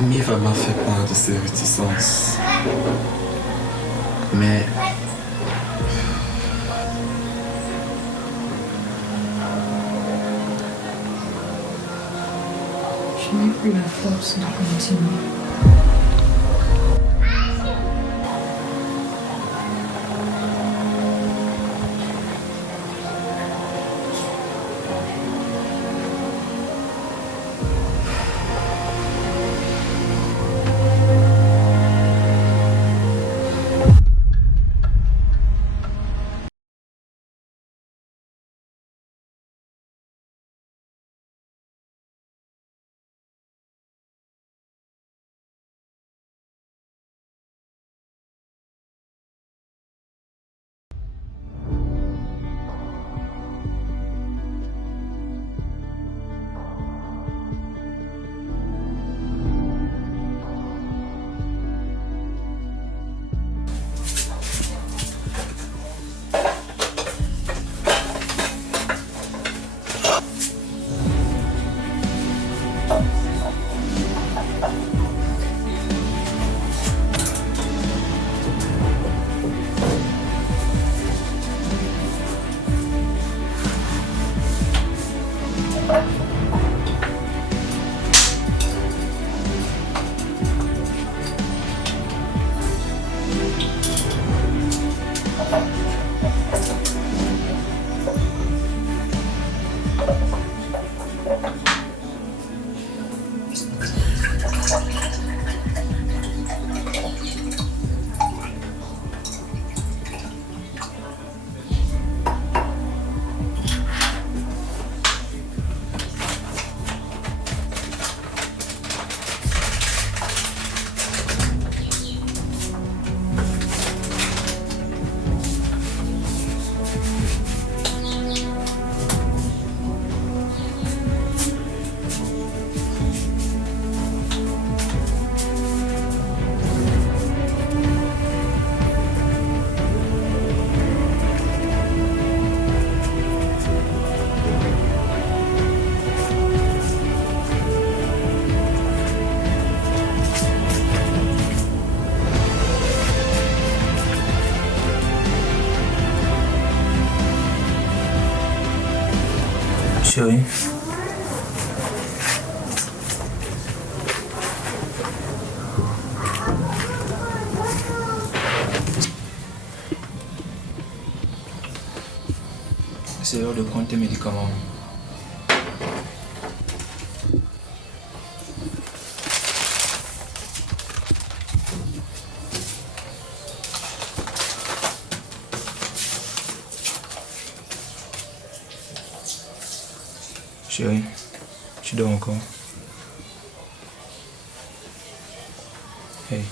Miva m'a fait part de ses réticences. Mais je n'ai plus la force de continuer. Chérie. C'est l'heure de prendre tes médicaments. Chérie, tu dors encore? Hey.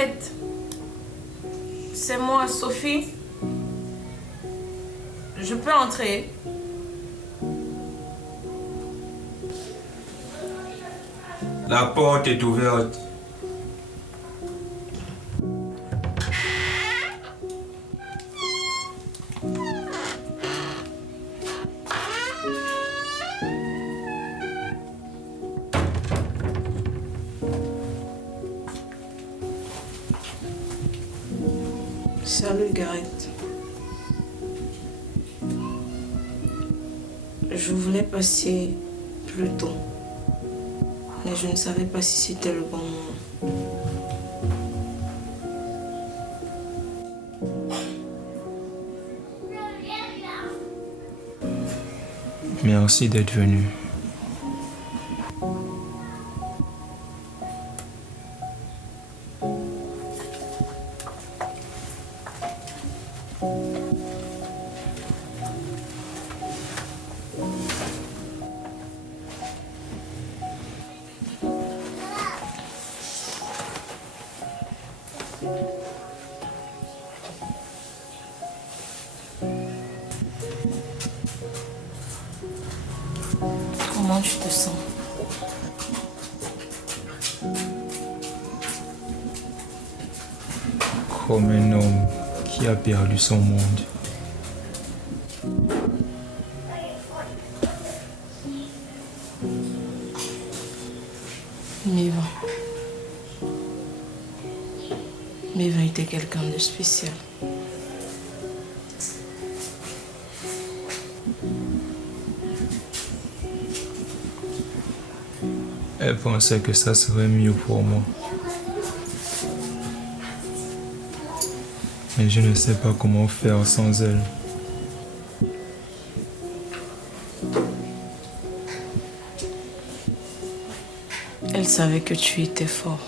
Gaët, c'est moi, Sophie. Je peux entrer? La porte est ouverte. Salut, Gaët. Je voulais passer plus tôt, mais je ne savais pas si c'était le bon moment. Merci d'être venu. Comment tu te sens? Comme un homme qui a perdu son monde. Miva. Miva était quelqu'un de spécial. Elle pensait que ça serait mieux pour moi. Mais je ne sais pas comment faire sans elle. Elle savait que tu étais fort.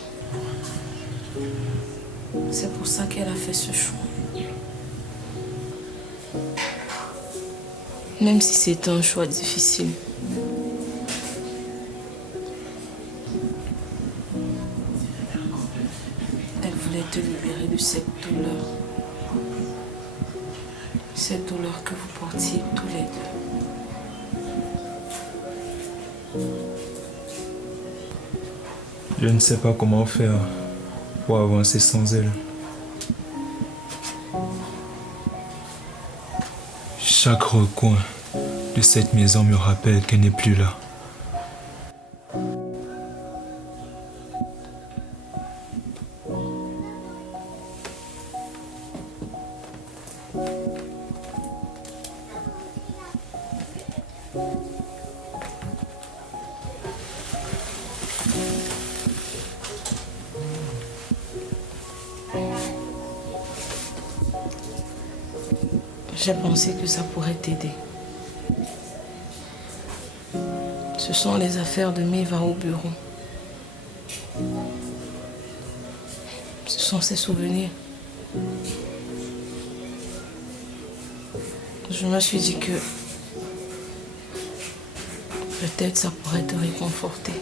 C'est pour ça qu'elle a fait ce choix. Même si c'était un choix difficile. Elle voulait te libérer de cette douleur. Cette douleur que vous portiez tous les deux. Je ne sais pas comment faire pour avancer sans elle. Chaque recoin de cette maison me rappelle qu'elle n'est plus là. J'ai pensé que ça pourrait t'aider. Ce sont les affaires de Miva au bureau. Ce sont ses souvenirs. Je me suis dit que peut-être ça pourrait te réconforter.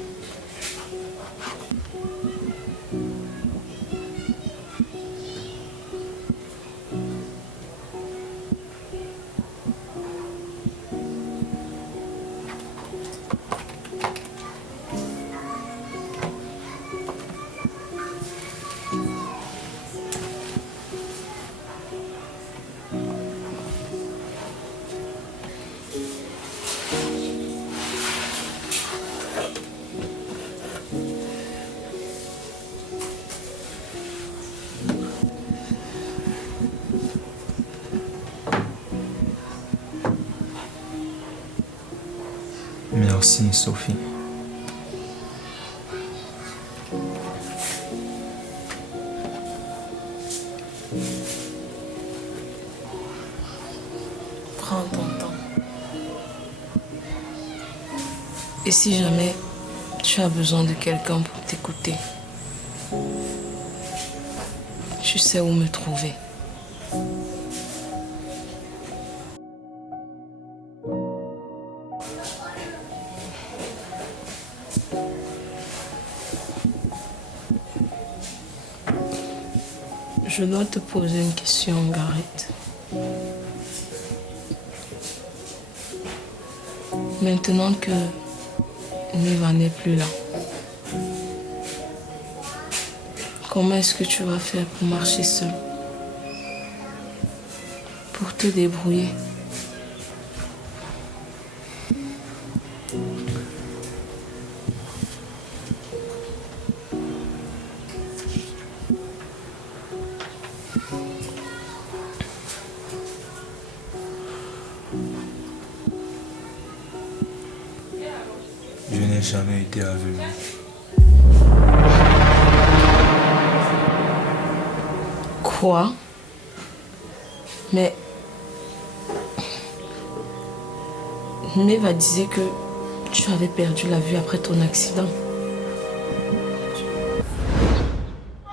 Merci, Sophie. Prends ton temps. Et si jamais tu as besoin de quelqu'un pour t'écouter, tu sais où me trouver. Je dois te poser une question, Gareth. Maintenant que Niva n'est plus là, comment est-ce que tu vas faire pour marcher seul? Pour te débrouiller? Je n'ai jamais été aveugle. Quoi? Mais Neva disait que tu avais perdu la vue après ton accident.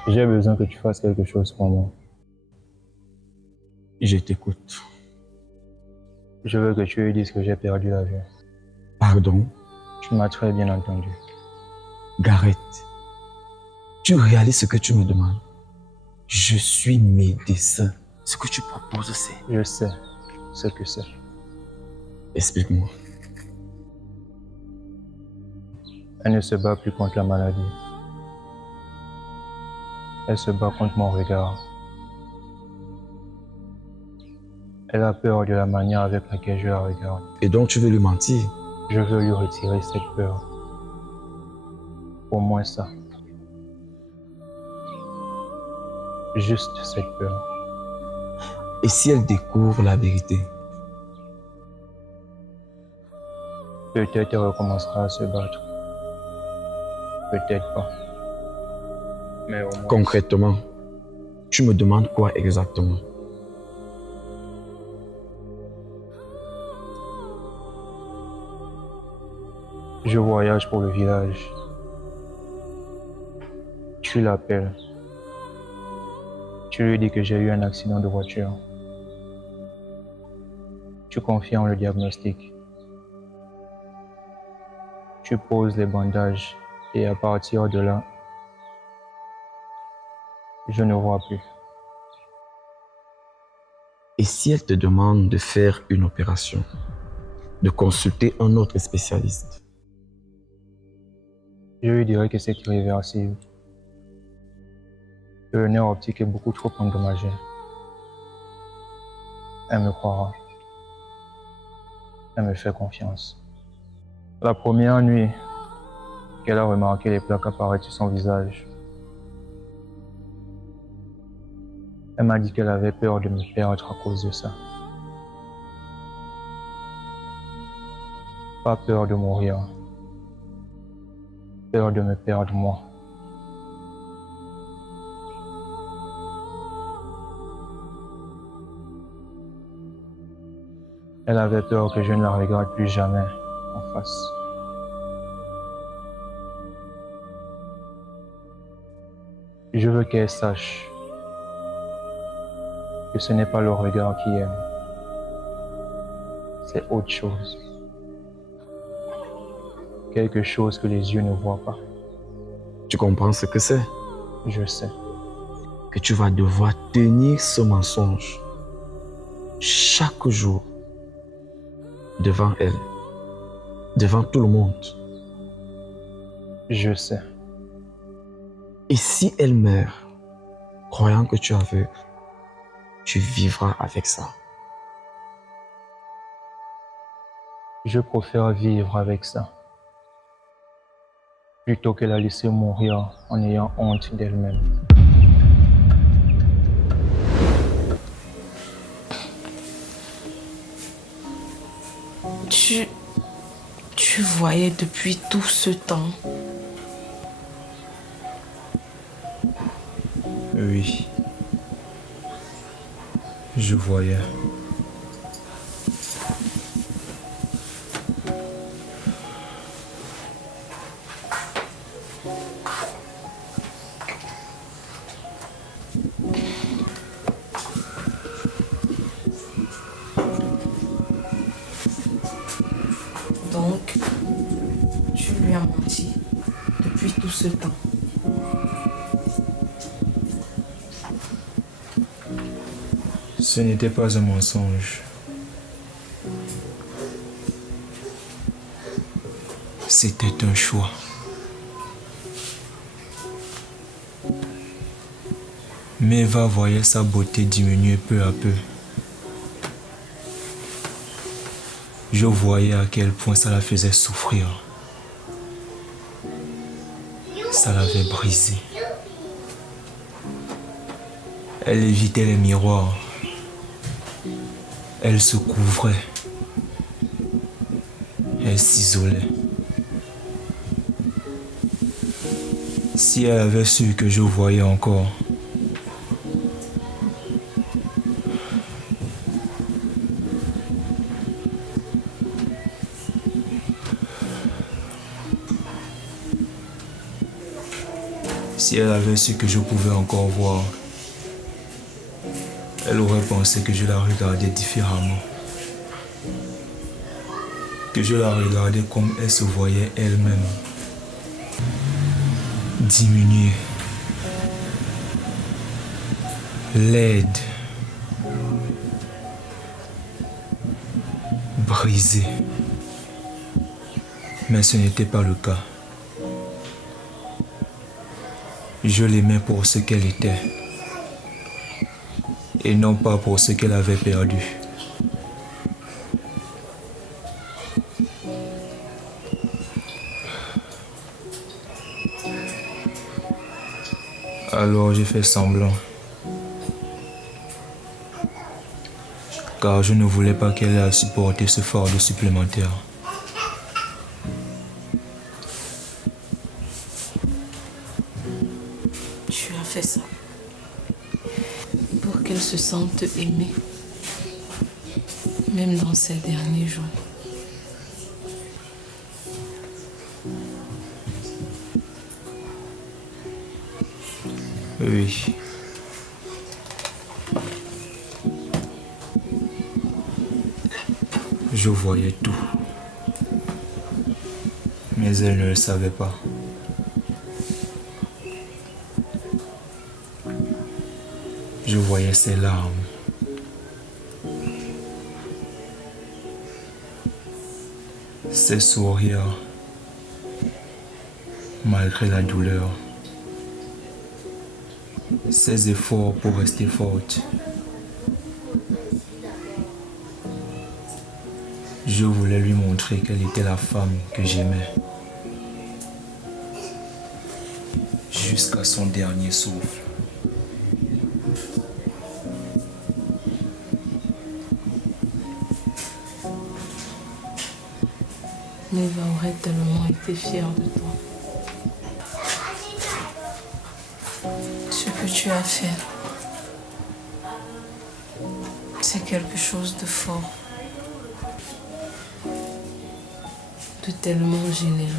J'ai besoin que tu fasses quelque chose pour moi. Je t'écoute. Je veux que tu lui dises que j'ai perdu la vue. Pardon, Tu m'as très bien entendu. Gareth. Tu réalises ce que tu me demandes? Je suis médecin. Ce que tu proposes, c'est... Je sais ce que c'est. Explique-moi. Elle ne se bat plus contre la maladie. Elle se bat contre mon regard. Elle a peur de la manière avec laquelle je la regarde. Et donc tu veux lui mentir? Je veux lui retirer cette peur. Au moins ça. Juste cette peur. Et si elle découvre la vérité? Peut-être elle recommencera à se battre. Peut-être pas. Mais au moins... Concrètement, tu me demandes quoi exactement? Je voyage pour le village. Tu l'appelles. Tu lui dis que j'ai eu un accident de voiture. Tu confirmes le diagnostic. Tu poses les bandages et à partir de là, je ne vois plus. Et si elle te demande de faire une opération, de consulter un autre spécialiste? Je lui dirai que c'est irréversible. Que le nerf optique est beaucoup trop endommagé. Elle me croira. Elle me fait confiance. La première nuit qu'elle a remarqué les plaques apparaître sur son visage, elle m'a dit qu'elle avait peur de me perdre à cause de ça. Pas peur de mourir. Peur de me perdre moi. Elle avait peur que je ne la regarde plus jamais en face. Je veux qu'elle sache que ce n'est pas le regard qui aime. C'est autre chose. Quelque chose que les yeux ne voient pas. Tu comprends ce que c'est? Je sais. Que tu vas devoir tenir ce mensonge chaque jour devant elle, devant tout le monde. Je sais. Et si elle meurt, croyant que tu es aveugle, tu vivras avec ça. Je préfère vivre avec ça, plutôt que la laisser mourir en ayant honte d'elle-même. Tu voyais depuis tout ce temps? Oui. Je voyais. Donc, tu lui as menti depuis tout ce temps. Ce n'était pas un mensonge. C'était un choix. Maëva voyait sa beauté diminuer peu à peu. Je voyais à quel point ça la faisait souffrir. Ça l'avait brisée. Elle évitait les miroirs. Elle se couvrait. Elle s'isolait. Si elle avait su que je voyais encore, si elle avait su que je pouvais encore voir, elle aurait pensé que je la regardais différemment. Que je la regardais comme elle se voyait elle-même. Diminuée. Laide. Brisée. Mais ce n'était pas le cas. Je l'aimais pour ce qu'elle était. Et non pas pour ce qu'elle avait perdu. Alors j'ai fait semblant. Car je ne voulais pas qu'elle ait à supporter ce fardeau supplémentaire. Tu as fait ça pour qu'elle se sente aimée, même dans ses derniers jours. Oui. Je voyais tout. Mais elle ne le savait pas. Je voyais ses larmes. Ses sourires, malgré la douleur. Ses efforts pour rester forte. Je voulais lui montrer qu'elle était la femme que j'aimais. Jusqu'à son dernier souffle. Maëva aurait tellement été fière de toi. Ce que tu as fait, c'est quelque chose de fort, de tellement généreux.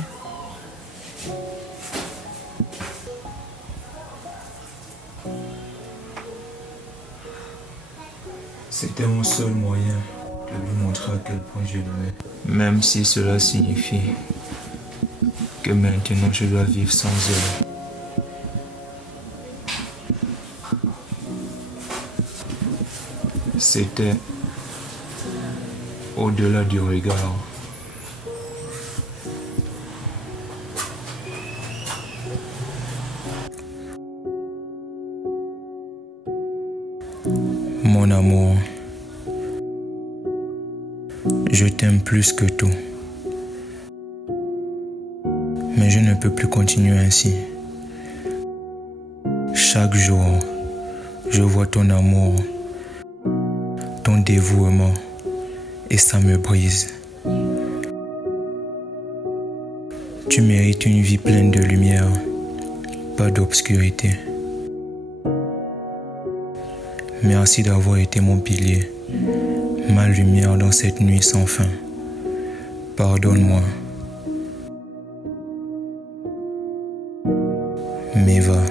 C'était mon seul moyen de lui montrer à quel point je l'aimais. Même si cela signifie que maintenant je dois vivre sans elle. C'était au-delà du regard. Mon amour, je t'aime plus que tout. Mais je ne peux plus continuer ainsi. Chaque jour, je vois ton amour, ton dévouement, et ça me brise. Tu mérites une vie pleine de lumière, pas d'obscurité. Merci d'avoir été mon pilier, ma lumière dans cette nuit sans fin. Pardonne-moi. Maëva.